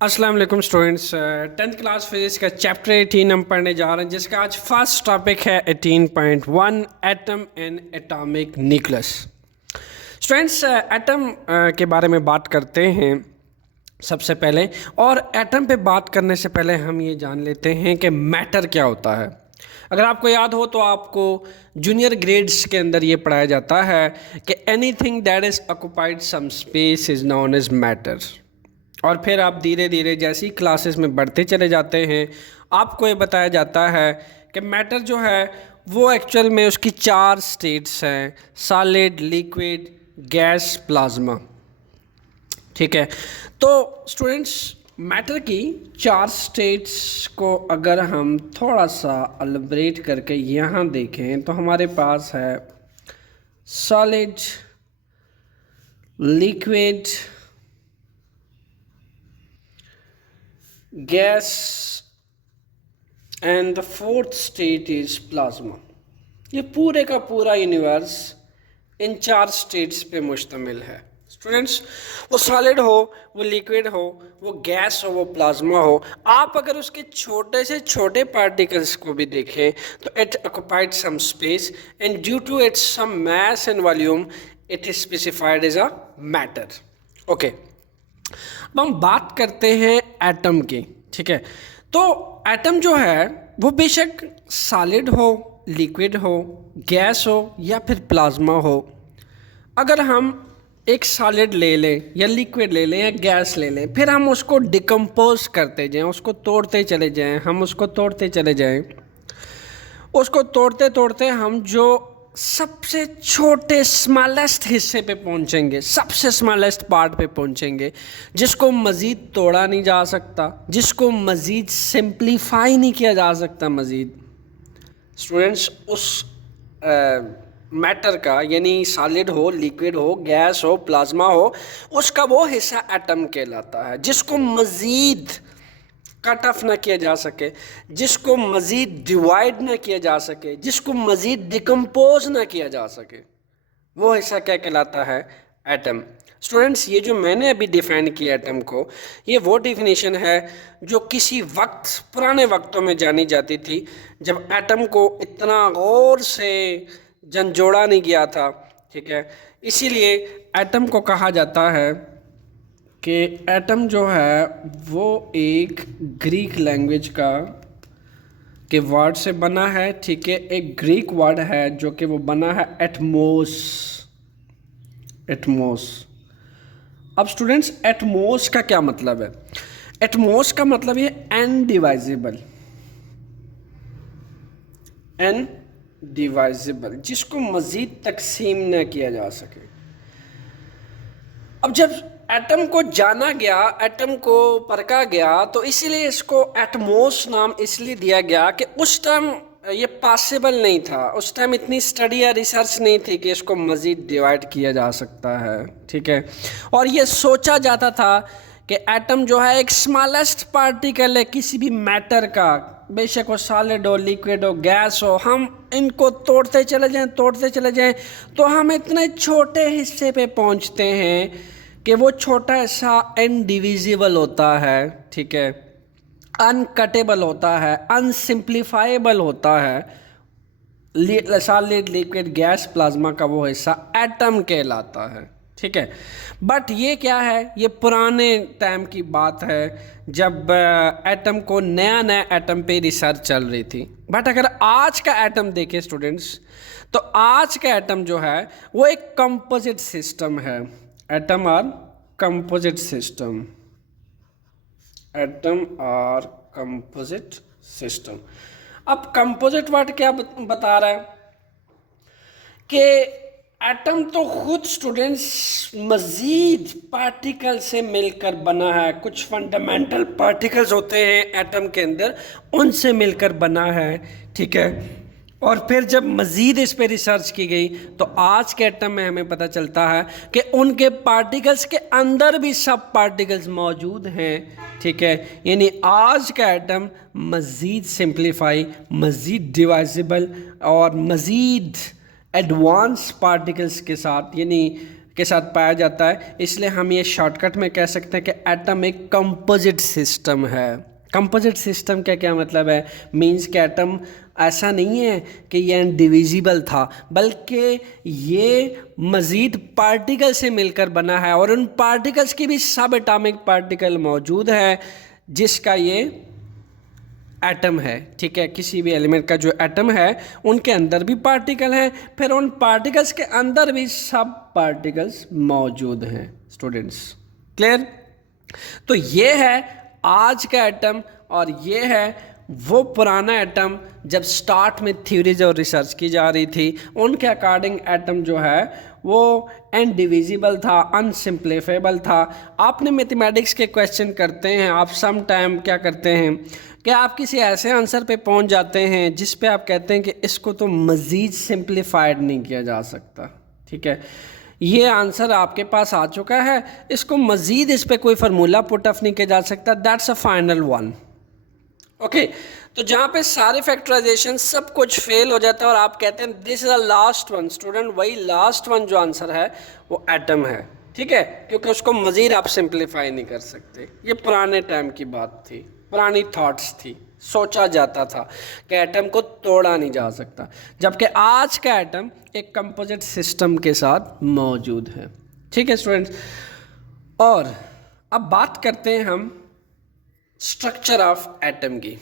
अस्सलाम वालेकुम students. 10th class physics का चैप्टर 18 हम पढ़ने जा रहे हैं, जिसका आज फर्स्ट टॉपिक है 18.1 atom and atomic nucleus. Students, atom के बारे में बात करते हैं सबसे पहले, और एटम पे बात करने से पहले हम ये जान लेते हैं कि मैटर क्या होता है। अगर आपको याद हो तो आपको जूनियर ग्रेड्स के अंदर ये पढ़ाया जाता है कि anything that is occupied some space is known as matter. और फिर आप धीरे धीरे जैसी क्लासेस में बढ़ते चले जाते हैं, आपको ये बताया जाता है कि मैटर जो है वो एक्चुअल में उसकी 4 स्टेट्स हैं: सॉलिड, लिक्विड, गैस, प्लाज्मा। ठीक है, तो स्टूडेंट्स, मैटर की 4 स्टेट्स को अगर हम थोड़ा सा एलैबोरेट करके यहाँ देखें तो हमारे पास है solid, liquid, gas and the 4th state is plasma. ये पूरे का पूरा यूनिवर्स इन 4 स्टेट्स पे मुश्तमिल है। स्टूडेंट्स, वो सॉलिड हो, वो लिक्विड हो, वो गैस हो, वो प्लाज्मा हो, आप अगर उसके छोटे से छोटे पार्टिकल्स को भी देखें तो it occupied some space and due to its some mass and volume it is specified as a matter. Okay, अब हम बात करते हैं एटम की। ठीक है, तो एटम जो है वो बेशक सॉलिड हो, लिक्विड हो, गैस हो या फिर प्लाज्मा हो। अगर हम एक सॉलिड ले लें या लिक्विड ले लें या गैस ले लें, फिर हम उसको डिकम्पोज करते जाएं, उसको तोड़ते चले जाएं, हम उसको तोड़ते चले जाएं, उसको तोड़ते तोड़ते हम जो सबसे छोटे स्मॉलेस्ट हिस्से पे पहुंचेंगे, सबसे स्मॉलेस्ट पार्ट पे पहुंचेंगे, जिसको मज़ीद तोड़ा नहीं जा सकता, जिसको मज़ीद सिंप्लीफाई नहीं किया जा सकता मज़ीद। स्टूडेंट्स, उस मैटर का, यानी सॉलिड हो, लिक्विड हो, गैस हो, प्लाज्मा हो, उसका वो हिस्सा एटम कहलाता है, जिसको मज़ीद कट ऑफ ना किया जा सके, जिसको मज़ीद डिवाइड ना किया जा सके, जिसको मज़ीद डिकम्पोज ना किया जा सके, वो हिस्सा क्या कहलाता है? एटम। स्टूडेंट्स, ये जो मैंने अभी डिफाइन किया एटम को, ये वो डिफिनीशन है जो किसी वक्त, पुराने वक्तों में जानी जाती थी, जब एटम को इतना गौर से झंझोड़ा नहीं गया था। ठीक है, इसीलिए एटम को कहा जाता है कि एटम जो है वो एक ग्रीक लैंग्वेज के वर्ड से बना है। ठीक है, एक ग्रीक वर्ड है जो कि वो बना है एटमोस। एटमोस। अब स्टूडेंट्स, एटमोस का क्या मतलब है? एटमोस का मतलब ये अनडिवाइजेबल, अनडिवाइजेबल, जिसको मज़ीद तकसीम न किया जा सके। अब जब एटम को जाना गया, एटम को परखा गया, तो इसीलिए इसको एटमोस नाम इसलिए दिया गया कि उस टाइम ये पॉसिबल नहीं था, उस टाइम इतनी स्टडी या रिसर्च नहीं थी कि इसको मज़ीद डिवाइड किया जा सकता है। ठीक है, और ये सोचा जाता था कि एटम जो है एक स्मॉलेस्ट पार्टिकल है किसी भी मैटर का, बेशक वो सॉलिड हो, लिक्विड हो, गैस हो, हम इनको तोड़ते चले जाएं तो हम इतने छोटे हिस्से पे पहुंचते हैं कि वो छोटा हिस्सा इनडिविजिबल होता है। ठीक है, अनकटेबल होता है, अनसिंप्लीफाइबल होता है। सॉलिड, लिक्विड, गैस, प्लाज्मा का वो हिस्सा एटम कहलाता है। ठीक है, बट ये क्या है? ये पुराने टाइम की बात है, जब एटम को नया एटम पे रिसर्च चल रही थी। बट अगर आज का एटम देखें स्टूडेंट्स, तो आज का एटम जो है वो एक कंपोजिट सिस्टम है। Atom are composite system, atom are composite system. अब कंपोजिट वर्ड क्या बता रहा है कि एटम तो खुद स्टूडेंट्स मज़ीद पार्टिकल से मिलकर बना है। कुछ फंडामेंटल पार्टिकल्स होते हैं एटम के अंदर, उनसे मिलकर बना है। ठीक है, और फिर जब मज़ीद इस पे रिसर्च की गई तो आज के एटम में हमें पता चलता है कि उनके पार्टिकल्स के अंदर भी सब पार्टिकल्स मौजूद हैं। ठीक है, यानी आज का एटम मज़ीद सिंप्लीफाई, मज़ीद डिवाइजेबल और मज़ीद एडवांस पार्टिकल्स के साथ, यानी के साथ पाया जाता है, इसलिए हम ये शॉर्टकट में कह सकते हैं कि एटम एक कंपोजिट सिस्टम है। कंपोजिट सिस्टम का क्या मतलब है? मीन्स कि एटम ऐसा नहीं है कि ये इंडिविजिबल था, बल्कि ये मज़ीद पार्टिकल से मिलकर बना है और उन पार्टिकल्स की भी सब एटॉमिक पार्टिकल मौजूद है जिसका ये एटम है। ठीक है, किसी भी एलिमेंट का जो एटम है उनके अंदर भी पार्टिकल हैं, फिर उन पार्टिकल्स के अंदर भी सब पार्टिकल्स मौजूद हैं। Students clear? तो ये है आज का एटम और ये है वो पुराना एटम जब स्टार्ट में थ्योरीज और रिसर्च की जा रही थी। उनके अकॉर्डिंग एटम जो है वो इनडिविजिबल था, अनसिम्प्लीफेबल था। आपने मैथमेटिक्स के क्वेश्चन करते हैं, आप सम टाइम क्या करते हैं कि आप किसी ऐसे आंसर पे पहुंच जाते हैं जिस पे आप कहते हैं कि इसको तो मज़ीद सिंप्लीफाइड नहीं किया जा सकता। ठीक है, ये आंसर आपके पास आ चुका है, इसको मज़ीद इस पर कोई फार्मूला पुट अप नहीं किया जा सकता, that's a final one. Okay, तो जहाँ पे सारे फैक्टराइजेशन सब कुछ फेल हो जाता है और आप कहते हैं this is a last one. Student वही लास्ट वन जो आंसर है वो एटम है। ठीक है, क्योंकि उसको मज़ीद आप सिंप्लीफाई नहीं कर सकते। ये पुराने टाइम की बात थी, पुरानी थॉट्स थी, सोचा जाता था कि एटम को तोड़ा नहीं जा सकता, जबकि आज का एटम एक कंपोजिट सिस्टम के साथ मौजूद है। ठीक है स्टूडेंट्स, और अब बात करते हैं हम स्ट्रक्चर ऑफ एटम की।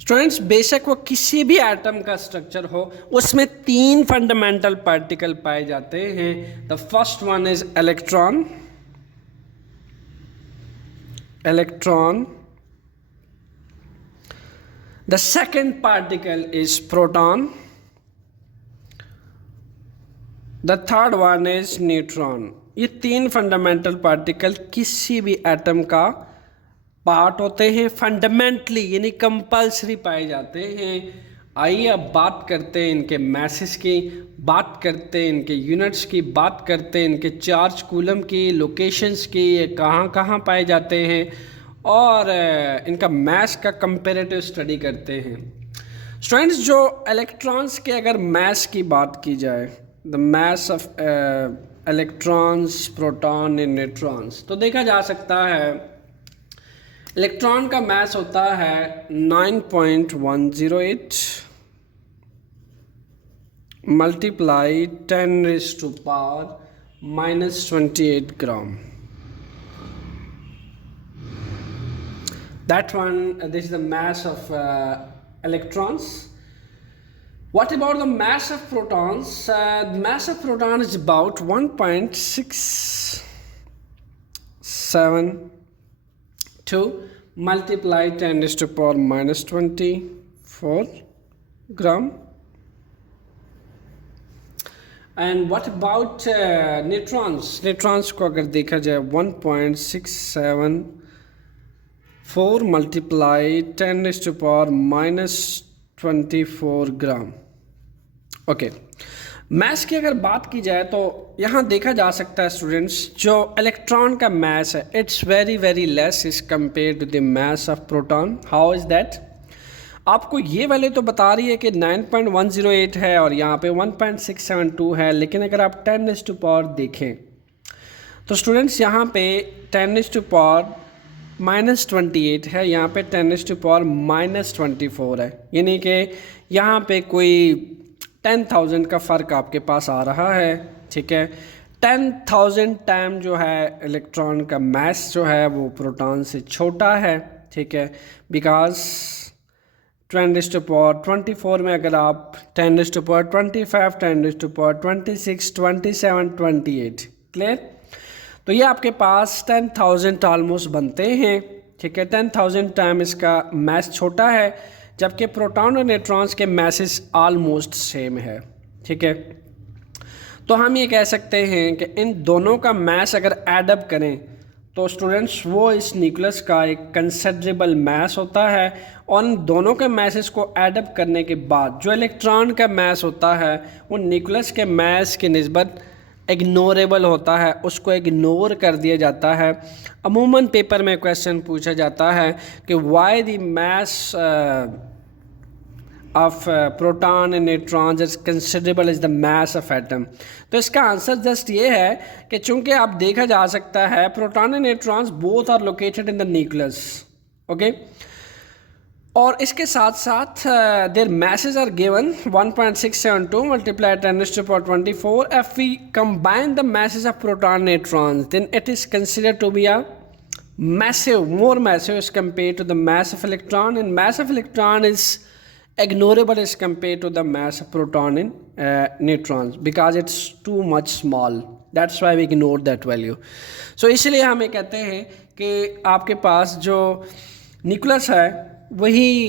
स्टूडेंट्स बेशक वो किसी भी एटम का स्ट्रक्चर हो, उसमें 3 फंडामेंटल पार्टिकल पाए जाते हैं। The first one is electron, the second particle is proton, the third one is neutron। ये 3 फंडामेंटल पार्टिकल किसी भी एटम का पार्ट होते हैं, फंडामेंटली यानी कंपल्सरी पाए जाते हैं। आइए अब बात करते हैं इनके मैसेस की, बात करते हैं इनके यूनिट्स की, बात करते हैं इनके चार्ज कूलम की, लोकेशंस की, ये कहाँ कहाँ पाए जाते हैं और इनका मैस का कंपैरेटिव स्टडी करते हैं। स्टूडेंट्स जो इलेक्ट्रॉन्स के अगर मैस की बात की जाए, the mass of electrons, proton and neutrons, तो देखा जा सकता है इलेक्ट्रॉन का मैस होता है 9.108 multiply 10⁻⁻28 gram. That one, this is the mass of electrons. What about the mass of protons? The mass of proton is about 1.672 multiply 10⁻⁻24 gram. And what about neutrons? Neutrons को अगर देखा जाए 1.674 multiply 10⁻⁻24 ग्राम। Okay, mess की अगर बात की जाए तो यहाँ देखा जा सकता है स्टूडेंट्स जो इलेक्ट्रॉन का मैस है it's very very less is compare to the mass of proton. How is that? आपको ये वाले तो बता रही है कि 9.108 है और यहाँ पे 1.672 है, लेकिन अगर आप 10⁻⁻ देखें तो स्टूडेंट्स यहाँ पे 10⁻⁻28 है, यहाँ पे 10⁻⁻24 है, यानी कि यहाँ पे कोई 10,000 का फ़र्क आपके पास आ रहा है। ठीक है, 10,000 टाइम जो है इलेक्ट्रॉन का मैस जो है वो प्रोटॉन से छोटा है। ठीक है, बिकॉज 10⁻24 में अगर आप 10⁻25, 10⁻26, 27, 28 क्लियर, तो ये आपके पास 10,000 ऑलमोस्ट बनते हैं। ठीक है, 10,000 टाइम इसका मैस छोटा है, जबकि प्रोटॉन और न्यूट्रॉन्स के मैसेस ऑलमोस्ट सेम है। ठीक है, तो हम ये कह सकते हैं कि इन दोनों का मैस अगर एडअप करें तो स्टूडेंट्स वो इस न्यूक्लियस का एक कंसिडरेबल मैस होता है, और इन दोनों के मैसेस को एडअप करने के बाद जो इलेक्ट्रॉन का मैस होता है वो न्यूक्लियस के मैस की निस्बत इग्नोरेबल होता है, उसको इग्नोर कर दिया जाता है। अमूमन पेपर में क्वेश्चन पूछा जाता है कि why the mass of proton and neutrons is considerable as the mass of atom। तो इसका आंसर जस्ट ये है कि चूंकि आप देखा जा सकता है proton and neutrons both are located in the nucleus, okay. और इसके साथ साथ their masses are given 1.672 multiply 10⁻24। if we combine the masses of proton neutrons then it is considered to be a massive, more massive as compared to the mass of electron, and mass of electron is ignorable as compared to the mass of proton and neutrons because it's too much small, that's why we ignore that value। so इसलिए हमें कहते हैं कि आपके पास जो nucleus है वही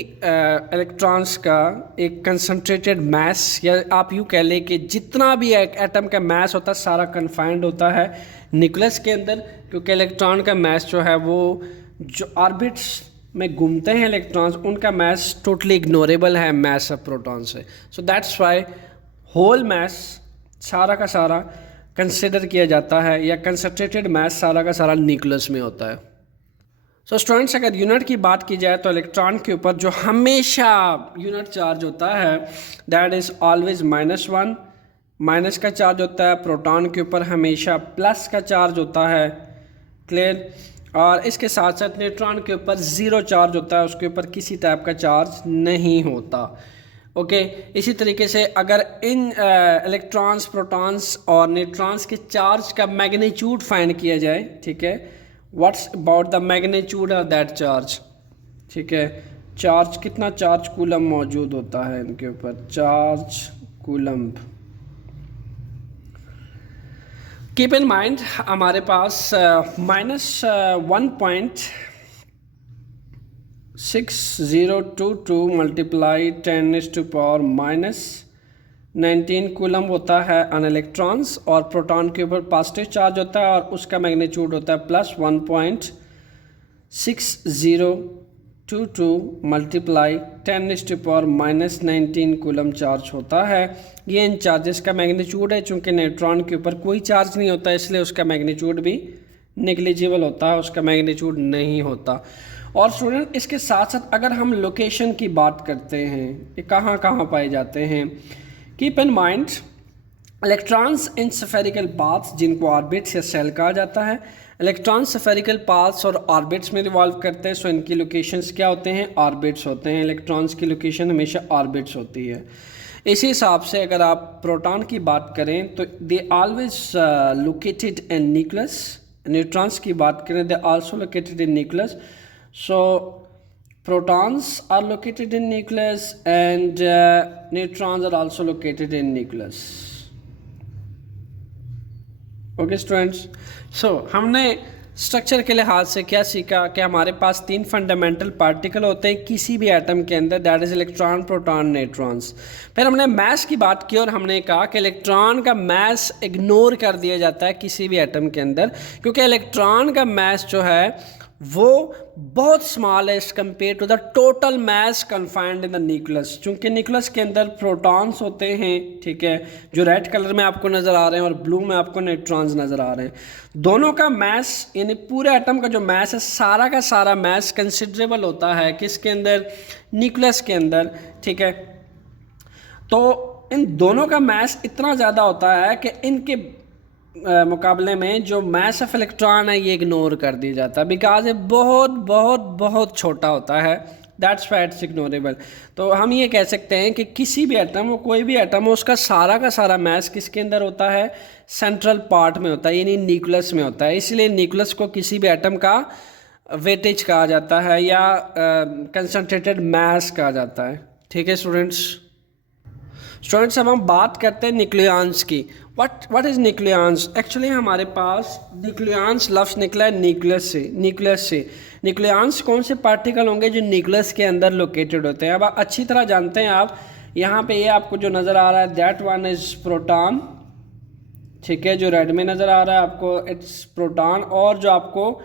electrons का एक कंसंट्रेटेड मास, या आप यूँ कह लें कि जितना भी एक एटम का मास होता है सारा कन्फाइंड होता है न्यूक्लियस के अंदर, क्योंकि इलेक्ट्रॉन का मास जो है वो जो ऑर्बिट्स में घूमते हैं इलेक्ट्रॉन्स उनका मास टोटली इग्नोरेबल है मास ऑफ प्रोटॉन से। So that's why whole mass सारा का सारा कंसिडर किया जाता है, या कंसंट्रेटेड मास सारा का सारा न्यूक्लियस में होता है। सो स्टूडेंट्स, अगर यूनिट की बात की जाए तो इलेक्ट्रॉन के ऊपर जो हमेशा यूनिट चार्ज होता है दैट इज़ ऑलवेज -1, माइनस का चार्ज होता है। प्रोटॉन के ऊपर हमेशा प्लस का चार्ज होता है, क्लियर। और इसके साथ साथ न्यूट्रॉन के ऊपर 0 चार्ज होता है, उसके ऊपर किसी टाइप का चार्ज नहीं होता, ओके। इसी तरीके से अगर इन इलेक्ट्रॉन्स, प्रोटॉन्स और न्यूट्रॉन्स के चार्ज का मैग्नीट्यूड फाइंड किया जाए, ठीक है, what's about the magnitude of that charge, ठीक है, चार्ज कितना चार्ज कूलम मौजूद होता है इनके ऊपर, charge coulomb. Keep in mind हमारे पास -1.6022 मल्टीप्लाई 10⁻⁻19 कूलम होता है अन इलेक्ट्रॉन्स, और प्रोटॉन के ऊपर पॉजिटिव चार्ज होता है और उसका मैग्नीट्यूड होता है +1.6022 मल्टीप्लाई 10⁻⁻19 कूलम चार्ज होता है। ये इन चार्जेस का मैग्नीट्यूड है, चूँकि न्यूट्रॉन के ऊपर कोई चार्ज नहीं होता इसलिए उसका मैग्नीट्यूड भी नेग्लिजिबल होता है, उसका मैग्नीट्यूड नहीं होता। और स्टूडेंट, इसके साथ साथ अगर हम लोकेशन की बात करते हैं ये कहाँ कहाँ पाए जाते हैं, keep in mind electrons in spherical paths जिनको ऑर्बिट्स या सेल कहा जाता है। इलेक्ट्रॉन स्फेरिकल पाथ्स और ऑर्बिट्स में रिवॉल्व करते हैं, सो इनकी लोकेशंस क्या होते हैं, ऑर्बिट्स होते हैं। इलेक्ट्रॉन्स की लोकेशन हमेशा ऑर्बिट्स होती है। इसी हिसाब से अगर आप प्रोटॉन की बात करें तो they always located in nucleus, neutrons की बात करें they also located in nucleus. So protons are located in nucleus and neutrons are also located in nucleus, okay students. So हमने स्ट्रक्चर के लिहाज से क्या सीखा कि हमारे पास 3 फंडामेंटल पार्टिकल होते हैं किसी भी एटम के अंदर, that is electron, proton, neutrons. फिर हमने मास की बात की और हमने कहा कि इलेक्ट्रॉन का मास इग्नोर कर दिया जाता है किसी भी एटम के अंदर, क्योंकि इलेक्ट्रॉन का मास जो है वो बहुत स्मॉल है as compare to the total mass confined in the nucleus. चूँकि न्यूक्लियस के अंदर प्रोटॉन्स होते हैं, ठीक है, जो रेड कलर में आपको नज़र आ रहे हैं और ब्लू में आपको न्यूट्रॉन्स नज़र आ रहे हैं। दोनों का मास यानी पूरे एटम का जो मास है सारा का सारा मास कंसिडरेबल होता है किसके अंदर, न्यूक्लियस के अंदर, ठीक है। तो इन दोनों का मास इतना ज़्यादा होता है कि इनके मुकाबले में जो मास ऑफ इलेक्ट्रॉन है ये इग्नोर कर दिया जाता है, बिकॉज ये बहुत बहुत बहुत छोटा होता है, दैट्स वाई इट्स इग्नोरेबल। तो हम ये कह सकते हैं कि किसी भी एटम हो, कोई भी एटम हो, उसका सारा का सारा मास किसके अंदर होता है, सेंट्रल पार्ट में होता है, यानी न्यूक्लियस में होता है। इसलिए न्यूक्लियस को किसी भी एटम का वेटेज कहा जाता है या कंसनट्रेटेड मास कहा जाता है, ठीक है स्टूडेंट्स। अब हम बात करते हैं न्यूक्लियॉन्स की। What is nucleons? एक्चुअली हमारे पास न्यूक्लियॉन्स लफ्ज़ निकला है न्यूक्लियस से। न्यूक्लियॉन्स कौन से पार्टिकल होंगे जो न्यूक्लियस के अंदर लोकेटेड होते हैं? अब अच्छी तरह जानते हैं आप, यहाँ पे ये आपको जो नज़र आ रहा है दैट वन इज़ प्रोटॉन, ठीक है, जो रेड में नज़र आ रहा है आपको इट्स प्रोटॉन, और जो आपको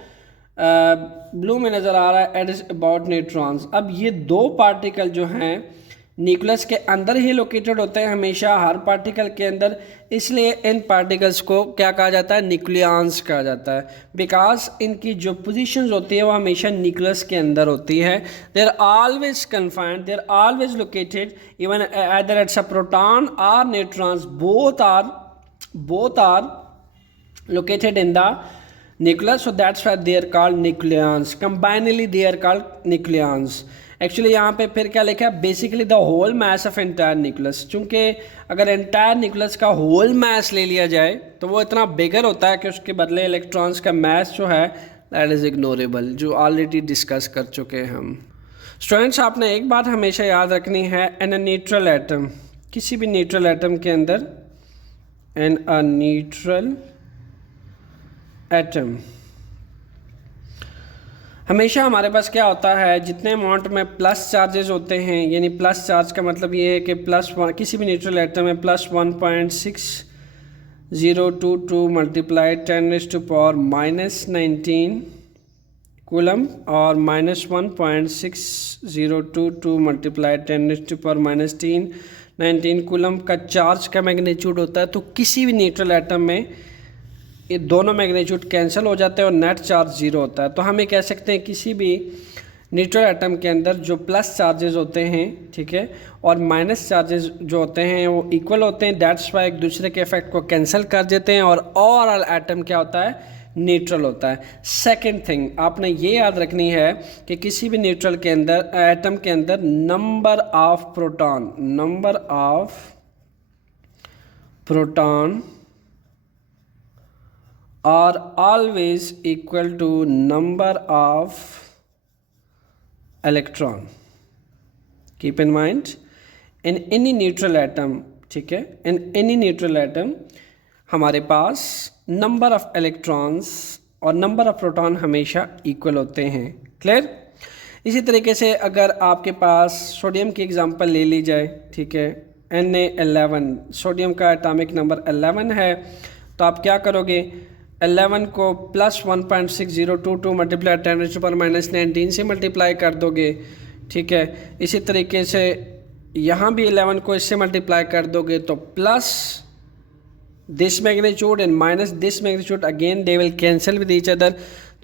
ब्लू में नज़र आ रहा है इट इज़ अबाउट न्यूट्रॉन्स। अब ये 2 पार्टिकल जो हैं न्यूक्लियस के अंदर ही लोकेटेड होते हैं हमेशा हर पार्टिकल के अंदर, इसलिए इन पार्टिकल्स को क्या कहा जाता है, न्यूक्लियॉन्स कहा जाता है, बिकॉज इनकी जो पोजीशंस होती है वो हमेशा न्यूक्लियस के अंदर होती है। They are always confined, they are always located even either it's a proton और neutrons, both are located in the nucleus, so that's why they are called nucleons. Combinedly they are called nucleons. Actually यहाँ पे फिर क्या लिखा है, basically the whole mass of entire nucleus, चूंकि अगर entire nucleus का होल मास ले लिया जाए तो वो इतना बिगर होता है कि उसके बदले इलेक्ट्रॉन्स का मास जो है दैट इज़ इग्नोरेबल, जो ऑलरेडी डिस्कस कर चुके हैं हम। स्टूडेंट्स आपने एक बात हमेशा याद रखनी है, इन अ न्यूट्रल एटम, किसी भी न्यूट्रल एटम के अंदर, इन अ न्यूट्रल एटम हमेशा हमारे पास क्या होता है, जितने अमाउंट में प्लस चार्जेस होते हैं, यानी प्लस चार्ज का मतलब ये है कि प्लस वन, किसी भी न्यूट्रल एटम में प्लस 1.6022 मल्टीप्लाइड 10⁻⁻19 कूलम और माइनस 1.6022 मल्टीप्लाइड 10⁻⁻19 कूलम का चार्ज का मैग्नीट्यूड होता है। तो किसी भी न्यूट्रल एटम में ये दोनों मैग्नीट्यूड कैंसिल हो जाते हैं और नेट चार्ज जीरो होता है। तो हम ये कह सकते हैं किसी भी न्यूट्रल एटम के अंदर जो प्लस चार्जेस होते हैं, ठीक है, और माइनस चार्जेस जो होते हैं वो इक्वल होते हैं, दैट्स वाई एक दूसरे के इफेक्ट को कैंसिल कर देते हैं और ओवरऑल एटम क्या होता है, न्यूट्रल होता है। सेकंड थिंग आपने ये याद रखनी है कि किसी भी न्यूट्रल के अंदर, एटम के अंदर number of proton are always equal to number of electron. Keep in mind in any neutral atom, ठीक है, in any neutral atom हमारे पास number of electrons और number of proton हमेशा equal होते हैं। क्लियर? इसी तरीके से अगर आपके पास सोडियम की एग्जांपल ले ली जाए, ठीक है, Na11, सोडियम का एटॉमिक नंबर 11 है, तो आप क्या करोगे, 11 को प्लस 1.6022 मल्टीप्लाई 10⁻⁻19 से मल्टीप्लाई कर दोगे, ठीक है। इसी तरीके से यहाँ भी 11 को इससे मल्टीप्लाई कर दोगे तो plus this magnitude and minus this magnitude, again they will cancel with each other.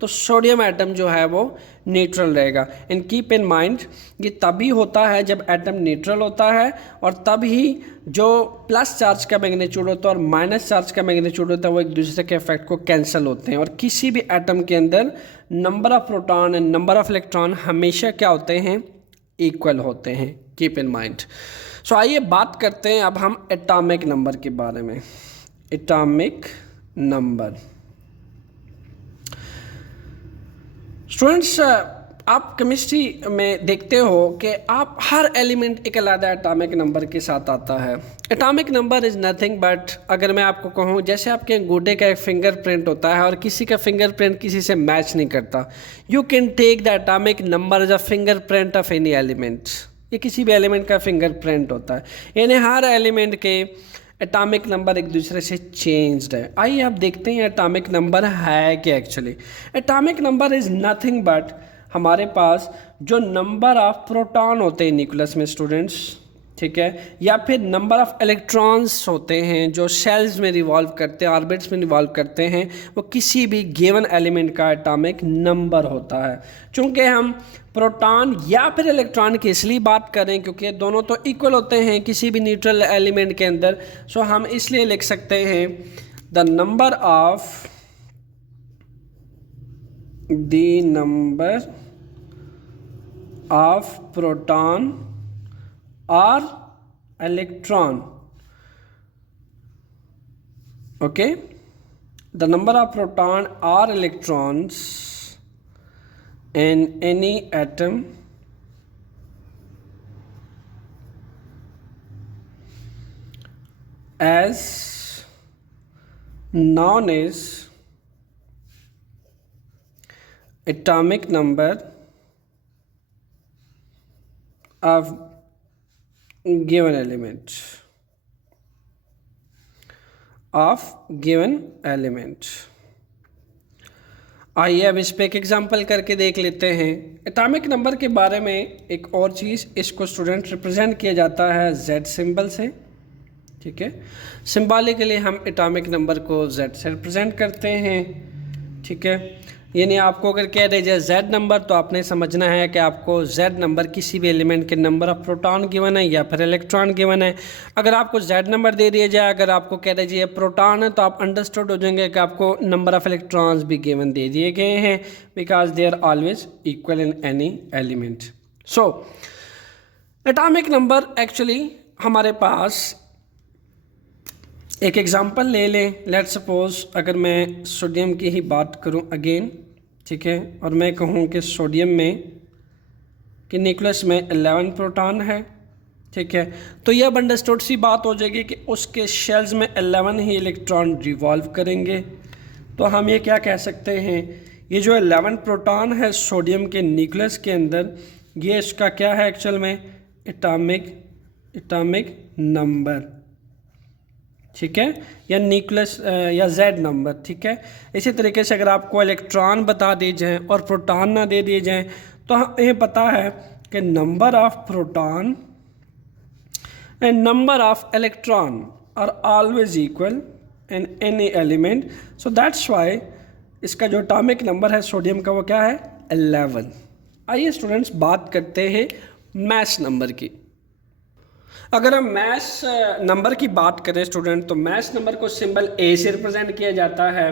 तो सोडियम एटम जो है वो न्यूट्रल रहेगा। एंड कीप इन माइंड ये तभी होता है जब एटम न्यूट्रल होता है और तभी जो प्लस चार्ज का मैग्नीट्यूड होता है और माइनस चार्ज का मैग्नीट्यूड होता है वो एक दूसरे के इफेक्ट को कैंसिल होते हैं। और किसी भी एटम के अंदर number of proton and number of electron हमेशा क्या होते हैं, इक्वल होते हैं। Keep in mind. सो आइए बात करते हैं अब हम एटॉमिक नंबर के बारे में। एटॉमिक नंबर स्टूडेंट्स, आप केमिस्ट्री में देखते हो कि आप हर एलिमेंट एक अलग एटॉमिक नंबर के साथ आता है। Atomic number is nothing but, अगर मैं आपको कहूँ जैसे आपके अंगूठे का एक फिंगरप्रिंट होता है और किसी का फिंगरप्रिंट किसी से मैच नहीं करता, you can take the atomic number as a fingerprint of any element. ये किसी भी एलिमेंट का फिंगरप्रिंट होता है, यानी हर एलिमेंट के एटॉमिक नंबर एक दूसरे से चेंज्ड है। आइए आप देखते हैं एटॉमिक नंबर है क्या actually. Atomic number is nothing but हमारे पास जो नंबर ऑफ प्रोटॉन होते हैं न्यूक्लियस में स्टूडेंट्स, ठीक है, या फिर नंबर ऑफ इलेक्ट्रॉन्स होते हैं जो शेल्स में रिवॉल्व करते हैं, ऑर्बिट्स में रिवॉल्व करते हैं, वो किसी भी गिवन एलिमेंट का एटॉमिक नंबर होता है। चूँकि हम प्रोटॉन या फिर इलेक्ट्रॉन की इसलिए बात करें क्योंकि दोनों तो इक्वल होते हैं किसी भी न्यूट्रल एलिमेंट के अंदर, सो हम इसलिए लिख सकते हैं द नंबर ऑफ प्रोटॉन और electron, okay, the number of proton और electrons in any atom as known as atomic number of given element आइए अब इस पे एक एग्जांपल करके देख लेते हैं। एटॉमिक नंबर के बारे में एक और चीज़, इसको स्टूडेंट रिप्रेजेंट किया जाता है जेड सिंबल से। ठीक है, सिंबॉलिकली हम एटॉमिक नंबर को जेड से रिप्रेजेंट करते हैं। ठीक है, यानी आपको अगर कह दे जाए जेड नंबर, तो आपने समझना है कि आपको जेड नंबर किसी भी एलिमेंट के नंबर ऑफ प्रोटॉन गिवन है या फिर इलेक्ट्रॉन गिवन है। अगर आपको जेड नंबर दे दिया जाए, अगर आपको कह दे जाए प्रोटॉन है, तो आप अंडरस्टूड हो जाएंगे कि आपको नंबर ऑफ इलेक्ट्रॉन्स भी गिवन दे दिए गए हैं, because they are always equal in any element. So atomic number actually हमारे पास एक एग्जांपल ले लें। लेट सपोज अगर मैं सोडियम की ही बात करूं अगेन, ठीक है, और मैं कहूं कि सोडियम में कि न्यूक्लियस में 11 प्रोटॉन है। ठीक है, तो यह अब अंडरस्टूड सी बात हो जाएगी कि उसके शेल्स में 11 ही इलेक्ट्रॉन रिवॉल्व करेंगे। तो हम ये क्या कह सकते हैं, ये जो 11 प्रोटॉन है सोडियम के न्यूक्लियस के अंदर, ये इसका क्या है एक्चुअल में, एटॉमिक नंबर। ठीक है, या न्यूक्लियस या जेड नंबर। ठीक है, इसी तरीके से अगर आपको इलेक्ट्रॉन बता दी जाए और प्रोटॉन ना दे दिए जाएँ, तो हमें पता है कि number of proton and number of electron are always equal in any element. So that's why इसका जो एटॉमिक नंबर है सोडियम का वो क्या है, 11। आइए स्टूडेंट्स बात करते हैं मास नंबर की। अगर हम मास नंबर की बात करें स्टूडेंट, तो मास नंबर को सिंबल ए से रिप्रेजेंट किया जाता है।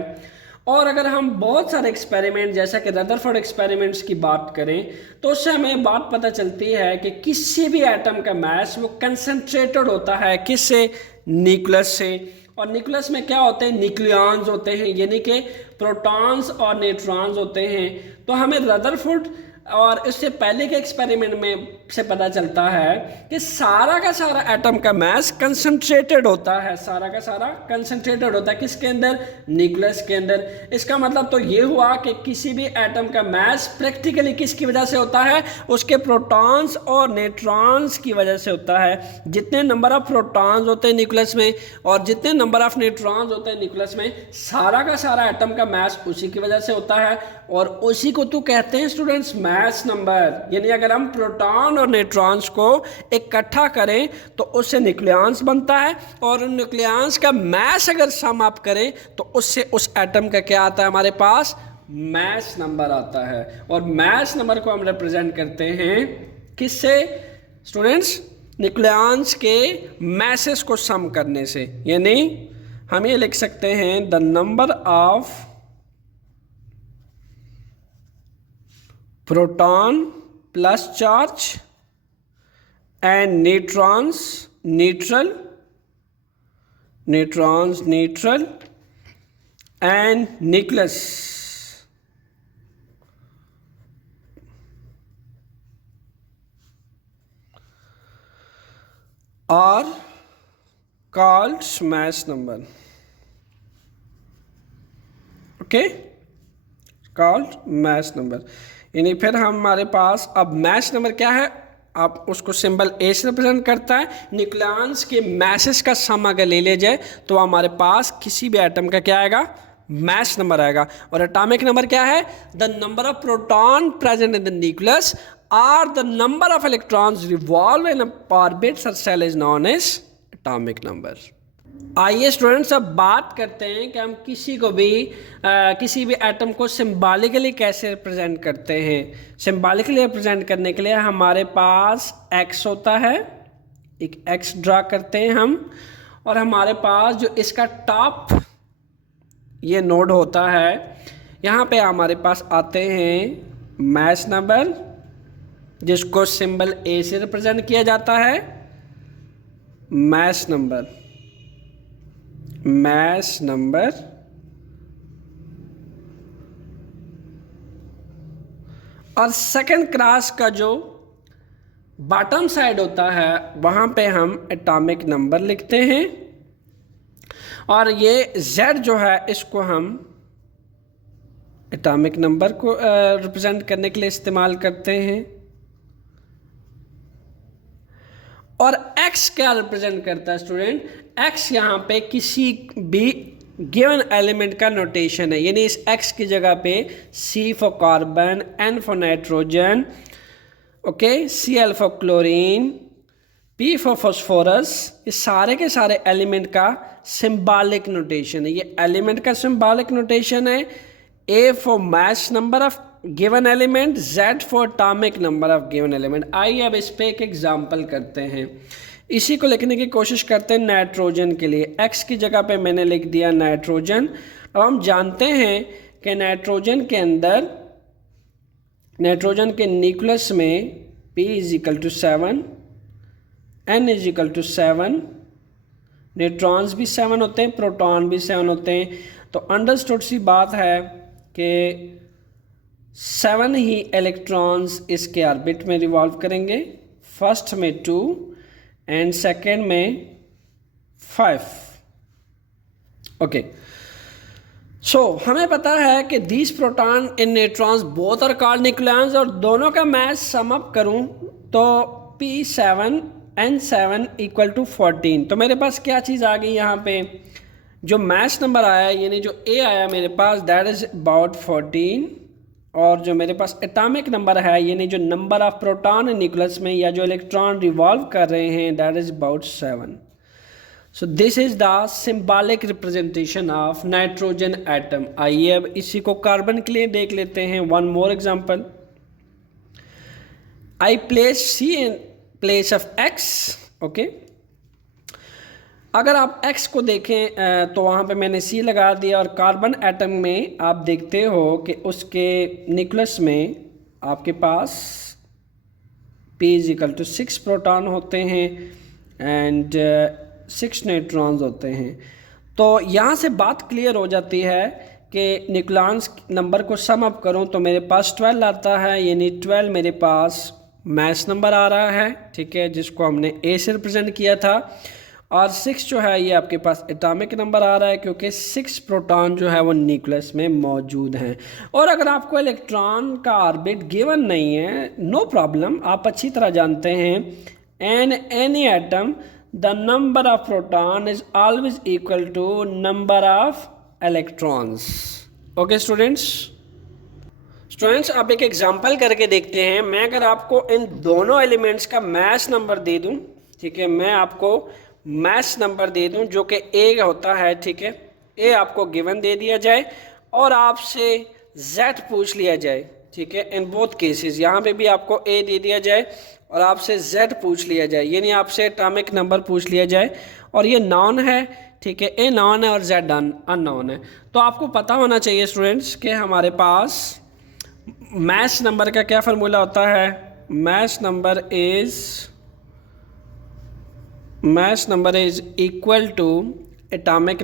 और अगर हम बहुत सारे एक्सपेरिमेंट जैसा कि रदरफोर्ड एक्सपेरिमेंट्स की बात करें, तो उससे हमें बात पता चलती है कि किसी भी एटम का मास वो कंसंट्रेटेड होता है किससे, न्यूक्लियस से। और न्यूक्लियस में क्या होते हैं, न्यूक्लियॉन्स होते हैं, यानी कि प्रोटॉन्स और न्यूट्रॉन्स होते हैं। तो हमें रदरफोर्ड और इससे पहले के एक्सपेरिमेंट में से पता चलता है कि सारा का सारा एटम का मास कंसंट्रेटेड होता है, सारा का सारा कंसंट्रेटेड होता है किसके अंदर, न्यूक्लियस के अंदर। इसका मतलब तो ये हुआ कि किसी भी एटम का मास प्रैक्टिकली किसकी वजह से होता है, उसके प्रोटॉन्स और न्यूट्रॉन्स की वजह से होता है। जितने नंबर ऑफ प्रोटॉन्स होते हैं न्यूक्लियस में और जितने नंबर ऑफ न्यूट्रॉन्स होते हैं न्यूक्लियस में, सारा का सारा एटम का मास उसी की वजह से होता है। और उसी को तो कहते हैं स्टूडेंट्स मास नंबर। यानी अगर हम प्रोटॉन और न्यूट्रॉन्स को इकट्ठा करें तो उससे न्यूक्लियॉन्स बनता है, और उन न्यूक्लियॉन्स का मास अगर सम अप करें तो उससे उस एटम का क्या आता है हमारे पास, मास नंबर आता है। और मास नंबर को हम रिप्रेजेंट करते हैं किससे स्टूडेंट्स, न्यूक्लियॉन्स के मैसेस को सम करने से। यानी हम ये लिख सकते हैं the number of proton plus charge and neutrons neutral and nucleus are called mass number. Okay, called mass number. यानी फिर हमारे पास अब मास नंबर क्या है, आप उसको सिंबल ए से रिप्रेजेंट करता है। न्यूक्लियॉन्स के मैसेस का सम अगर ले लिया जाए तो हमारे पास किसी भी एटम का क्या आएगा, मास नंबर आएगा। और एटॉमिक नंबर क्या है, the number of proton present in the nucleus are the number of electrons revolve in a orbit such cell is known as atomic number. आइए स्टूडेंट्स अब बात करते हैं कि हम किसी को भी किसी भी एटम को सिंबॉलिकली कैसे रिप्रेजेंट करते हैं। सिंबॉलिकली रिप्रेजेंट करने के लिए हमारे पास एक्स होता है, एक एक्स ड्रा करते हैं हम, और हमारे पास जो इसका टॉप ये नोड होता है, यहाँ पे हमारे पास आते हैं मास नंबर, जिसको सिंबल ए से रिप्रेजेंट किया जाता है, मास नंबर और सेकंड क्लास का जो बॉटम साइड होता है वहाँ पे हम एटॉमिक नंबर लिखते हैं। और ये Z जो है इसको हम एटॉमिक नंबर को रिप्रेजेंट करने के लिए इस्तेमाल करते हैं। और X क्या रिप्रेजेंट करता है स्टूडेंट, X यहाँ पे किसी भी गिवन एलिमेंट का नोटेशन है, यानी इस x की जगह पे C for carbon, N for nitrogen, okay, Cl for chlorine, P for phosphorus, ये सारे के सारे एलिमेंट का सिंबॉलिक नोटेशन है। ये एलिमेंट का सिंबॉलिक नोटेशन है। A for mass number of given element, Z for atomic number of given element. आइए अब इस पे एक एग्जांपल करते हैं, इसी को लिखने की कोशिश करते हैं नाइट्रोजन के लिए। X की जगह पे मैंने लिख दिया नाइट्रोजन। अब हम जानते हैं कि नाइट्रोजन के अंदर, नाइट्रोजन के न्यूक्लियस में P is equal to 7, N is equal to 7, neutrons भी 7 होते हैं, प्रोटॉन भी 7 होते हैं। तो अंडरस्टूड सी बात है कि 7 ही इलेक्ट्रॉन्स इसके ऑर्बिट में रिवॉल्व करेंगे, फर्स्ट में 2 एंड सेकेंड में 5। ओके, सो हमें पता है कि these proton in neutrons both are called nucleons, और दोनों का मैस सम अप करूं तो P7 N7 इक्वल टू 14। तो मेरे पास क्या चीज़ आ गई यहाँ पे, जो मैस नंबर आया यानी जो A आया मेरे पास दैट इज अबाउट 14, और जो मेरे पास एटॉमिक नंबर है यानी जो नंबर ऑफ प्रोटॉन न्यूक्लियस में या जो इलेक्ट्रॉन रिवॉल्व कर रहे हैं that is about 7। So this is the symbolic representation of nitrogen atom. आइए अब इसी को कार्बन के लिए देख लेते हैं। One more example, I place C in place of X। Okay, अगर आप X को देखें तो वहाँ पे मैंने C लगा दिया, और कार्बन एटम में आप देखते हो कि उसके न्यूक्लियस में आपके पास P is equal to 6 proton होते हैं एंड 6 न्यूट्रॉन्स होते हैं। तो यहाँ से बात क्लियर हो जाती है कि न्यूक्लियॉन्स नंबर को सम अप करूँ तो मेरे पास 12 आता है, यानी 12 मेरे पास मैस नंबर आ रहा है, ठीक है, जिसको हमने A से रिप्रेजेंट किया था। और 6 जो है ये आपके पास एटॉमिक नंबर आ रहा है क्योंकि 6 प्रोटॉन जो है वो न्यूक्लियस में मौजूद हैं। और अगर आपको इलेक्ट्रॉन का ऑर्बिट गिवन नहीं है, नो प्रॉब्लम, आप अच्छी तरह जानते हैं in any atom the number of proton is always equal to number of electrons. Okay students, आप एक एग्जांपल करके देखते हैं। मैं अगर आपको इन दोनों एलिमेंट्स का मैस नंबर दे दूं, ठीक है, मैं आपको मैस नंबर दे दूं जो कि A होता है, ठीक है, A आपको गिवन दे दिया जाए और आपसे Z पूछ लिया जाए, ठीक है, इन बोथ केसेस, यहाँ पे भी आपको A दे दिया जाए और आपसे Z पूछ लिया जाए, यानी आपसे एटॉमिक नंबर पूछ लिया जाए, और ये नॉन है, ठीक है, A नॉन है और Z अननोन है। तो आपको पता होना चाहिए स्टूडेंट्स कि हमारे पास मैस नंबर का क्या फार्मूला होता है। Mass number is equal to atomic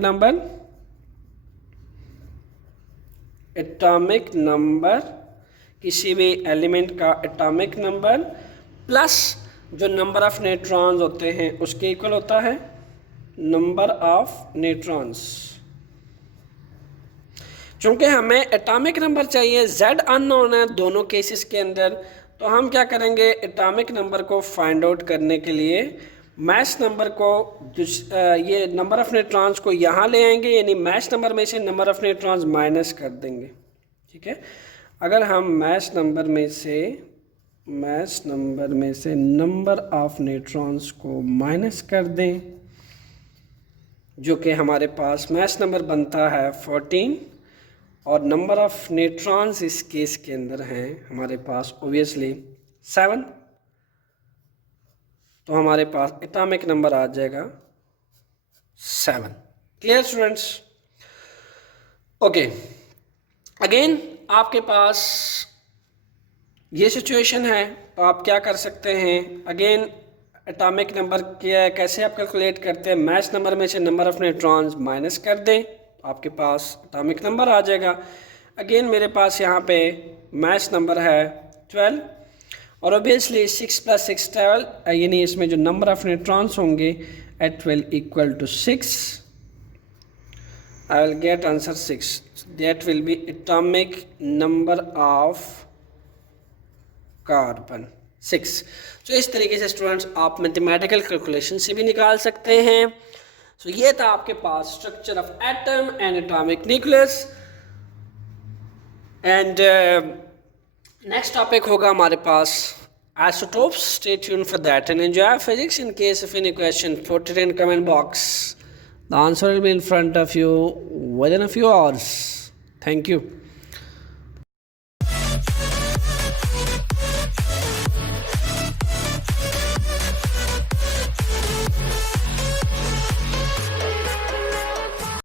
number किसी भी एलिमेंट का एटॉमिक नंबर प्लस जो नंबर ऑफ न्यूट्रॉन्स होते हैं उसके इक्वल होता है नंबर ऑफ न्यूट्रॉन्स। चूंकि हमें एटॉमिक नंबर चाहिए, Z अननोन है दोनों केसेस के अंदर, तो हम क्या करेंगे, एटॉमिक नंबर को फाइंड आउट करने के लिए मैस नंबर को ये नंबर ऑफ न्यूट्रॉन्स को यहाँ ले आएंगे, यानी मैस नंबर में से नंबर ऑफ न्यूट्रॉन्स माइनस कर देंगे, ठीक है। अगर हम मैस नंबर में से नंबर ऑफ न्यूट्रॉन्स को माइनस कर दें, जो कि हमारे पास मैस नंबर बनता है 14 और नंबर ऑफ न्यूट्रॉन्स इस केस के अंदर हैं हमारे पास ओबियसली 7, तो हमारे पास एटॉमिक नंबर आ जाएगा 7। Clear students? ओके, अगेन आपके पास ये सिचुएशन है, तो आप क्या कर सकते हैं, अगेन एटॉमिक नंबर क्या कैसे आप कैलकुलेट करते हैं, मैस नंबर में से नंबर ऑफ न्यूट्रॉन्स माइनस कर दें, आपके पास एटॉमिक नंबर आ जाएगा। अगेन मेरे पास यहाँ पे मैस नंबर है 12 और ऑब्वियसली 6 + 6 12, यानी इसमें जो नंबर ऑफ न्यूट्रॉन्स होंगे at 12 equal to 6, I will get answer 6, that will be atomic number of carbon 6। तो इस तरीके से स्टूडेंट्स आप मैथमेटिकल कैलकुलेशन से भी निकाल सकते हैं। सो ये था आपके पास structure of atom and atomic nucleus. And next topic होगा हमारे पास isotopes. Stay tuned for that and enjoy physics. In case of any question, put it in comment box. The answer will be in front of you within a few hours. Thank you.